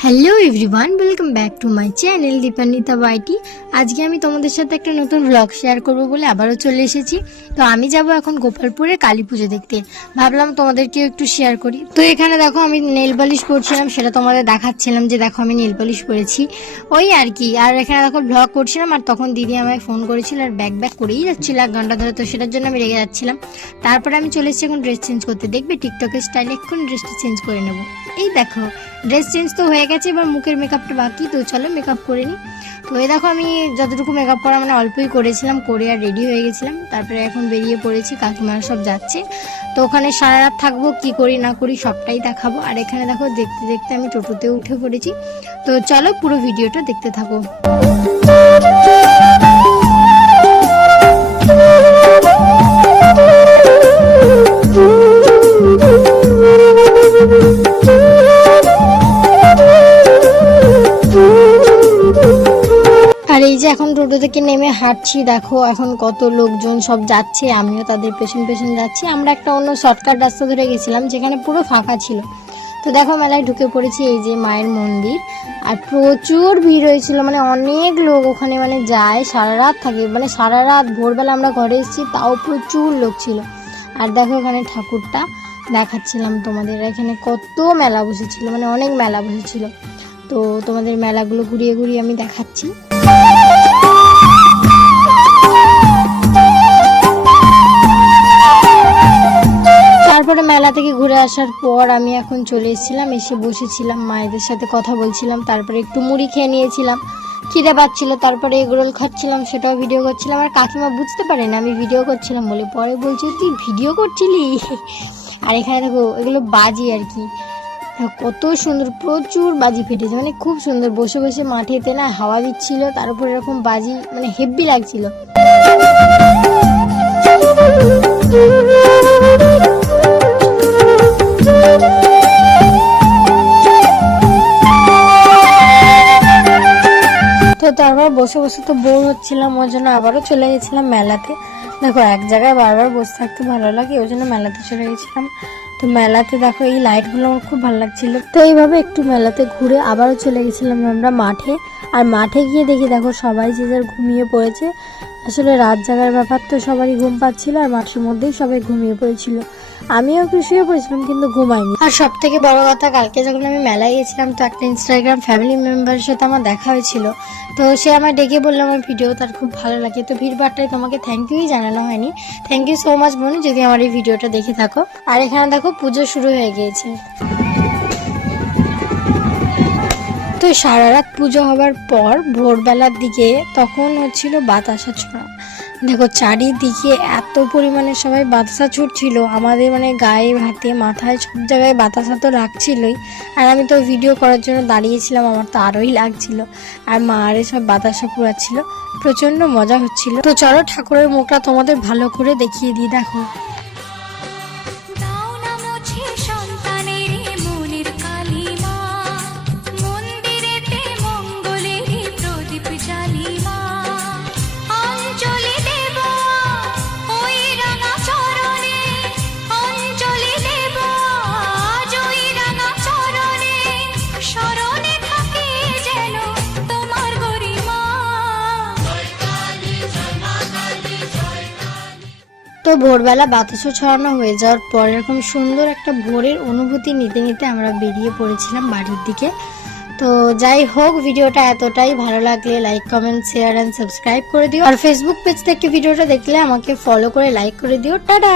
Hello everyone, welcome back to my channel Dipanwita YT. আজকে আমি তোমাদের সাথে একটা নতুন ব্লগ শেয়ার করব বলে আবারও চলে এসেছি। তো আমি যাব এখন গোপালপুরে কালী পুজো দেখতে, ভাবলাম তোমাদেরকেও একটু শেয়ার করি। তো এখানে দেখো আমি নেল পলিশ পরছিলাম, সেটা তোমাদের দেখাচ্ছিলাম যে দেখো আমি নেল পলিশ পরেছি, ওই আর কি। আর এখানে দেখো ব্লগ করছিলাম, আর তখন দিদি আমায় ফোন করেছিল আর ব্যাক করেই যাচ্ছিল 1 ঘন্টা ধরে, তো সেটার জন্য আমি রেগে যাচ্ছিলাম। তারপরে আমি চলে এসেছি এখন ড্রেস চেঞ্জ করতে, দেখবে টিকটকের স্টাইলে এখন ড্রেসটা চেঞ্জ করে নেবো। এই দেখো ড্রেস চেঞ্জ তো হয়ে গেছে, এবার মুখের মেকআপটা বাকি, তো চলো মেকআপ করে নিই। তো এই দেখো আমি যতটুকু মেকআপ করা মানে অল্পই করেছিলাম, করে আর রেডি হয়ে গেছিলাম। তারপরে এখন বেরিয়ে পড়েছি, কাকিমারা সব যাচ্ছে, তো ওখানে সারা রাত থাকবো, কি করি না করি সবটাই দেখাবো। আর এখানে দেখো দেখতে দেখতে আমি টোটোতে উঠে পড়েছি, তো চলো পুরো ভিডিওটা দেখতে থাকো। আর এই যে এখন টোটো থেকে নেমে হাঁটছি, দেখো এখন কত লোকজন সব যাচ্ছে, আমিও তাদের পেছন পেছন যাচ্ছি। আমরা একটা অন্য শর্টকাট রাস্তা ধরে গেছিলাম যেখানে পুরো ফাঁকা ছিল। তো দেখো মেলায় ঢুকে পড়েছি, এই যে মায়ের মন্দির, আর প্রচুর ভিড় হয়েছিল, মানে অনেক লোক ওখানে মানে যায়, সারা রাত থাকে, মানে সারা রাত। ভোরবেলা আমরা ঘরে এসেছি তাও প্রচুর লোক ছিল। আর দেখো এখানে ঠাকুরটা দেখাচ্ছিলাম তোমাদের, এখানে কত মেলা বসেছিল, মানে অনেক মেলা বসেছিল। তো তোমাদের মেলাগুলো ঘুরিয়ে ঘুরিয়ে আমি দেখাচ্ছি। তারপরে মেলা থেকে ঘুরে আসার পর আমি এখন চলে এসেছিলাম, এসে বসেছিলাম মায়েদের সাথে কথা বলছিলাম, তারপরে একটু মুড়ি খেয়ে নিয়েছিলাম, খিদে পাচ্ছিল, তারপরে এগরোল খাচ্ছিলাম, সেটাও ভিডিও করছিলাম। আর কাকিমা বুঝতে পারে না আমি ভিডিও করছিলাম বলে, পরে বলছে তুই ভিডিও করছিলি। আর এখানে দেখো এগুলো বাজি আর কি, কত সুন্দর, প্রচুর বাজি ফেটেছে, মানে খুব সুন্দর। বসে বসে মাঠেতে না হাওয়া দিচ্ছিল, তার উপর এরকম বাজি, মানে হেব্বি লাগছিল। তো তারপর বসে বসে তো বোর হচ্ছিলাম, ওই জন্য আবারও চলে গেছিলাম মেলাতে। দেখো এক জায়গায় বারবার বসে থাকতে ভালো লাগে, ওই জন্য মেলাতে চলে গেছিলাম। তো মেলাতে দেখো এই লাইটগুলো আমার খুব ভালো লাগছিল, তো এইভাবে একটু মেলাতে ঘুরে আবারও চলে গেছিলাম আমরা মাঠে। আর মাঠে গিয়ে দেখি দেখো সবাই যে যার ঘুমিয়ে পড়েছে, আসলে রাত জাগার ব্যাপার, তো সবারই ঘুম পাচ্ছিল, আর মাঠের মধ্যেই সবাই ঘুমিয়ে পড়েছিল। আমিও একটু শুয়ে পড়েছিলাম কিন্তু ঘুমাইনি। আর সব থেকে বড় কথা, কালকে যখন আমি মেলায় গেছিলাম, তো একটা ইনস্টাগ্রাম ফ্যামিলি মেম্বারের সাথে আমার দেখা হয়েছিল, তো সে আমায় ডেকে বললো আমার ভিডিও তার খুব ভালো লাগে। তো ভিড়ভাড়টাই তোমাকে থ্যাংক ইউই জানানো হয়নি, থ্যাংক ইউ সো মাচ বোন যদি আমার এই ভিডিওটা দেখে থাকো। আর এখানে দেখো পুজো শুরু হয়ে গিয়েছে। তো সারা রাত পুজো হবার পর ভোরবেলার দিকে তখন হচ্ছিল বাতাসা ছোড়া। দেখো চারিদিকে এত পরিমাণে সবাই বাতাসা ছুটছিল, আমাদের মানে গায়ে হাতে মাথায় সব জায়গায় বাতাসা তো লাগছিলই। আর আমি তো ভিডিও করার জন্য দাঁড়িয়েছিলাম, আমার তো আরোই লাগছিল। আর মা আরে সব বাতাসা পুড়াচ্ছিল, প্রচন্ড মজা হচ্ছিল। তো চলো ঠাকুরের মুখটা তোমাদের ভালো করে দেখিয়ে দিই, দেখো। তো ভোরবেলা বাতাসা ছড়ানো হয়ে যাওয়ার পর এরকম সুন্দর একটা ভোরের অনুভূতি নিতে নিতে আমরা বেরিয়ে পড়েছিলাম বাড়ির দিকে। তো যাই হোক, ভিডিওটা এতটাই ভালো লাগলে like comment share and subscribe করে দিও। আর ফেসবুক পেজ থেকে ভিডিওটা দেখলে আমাকে ফলো করে লাইক করে দিও। টাটা।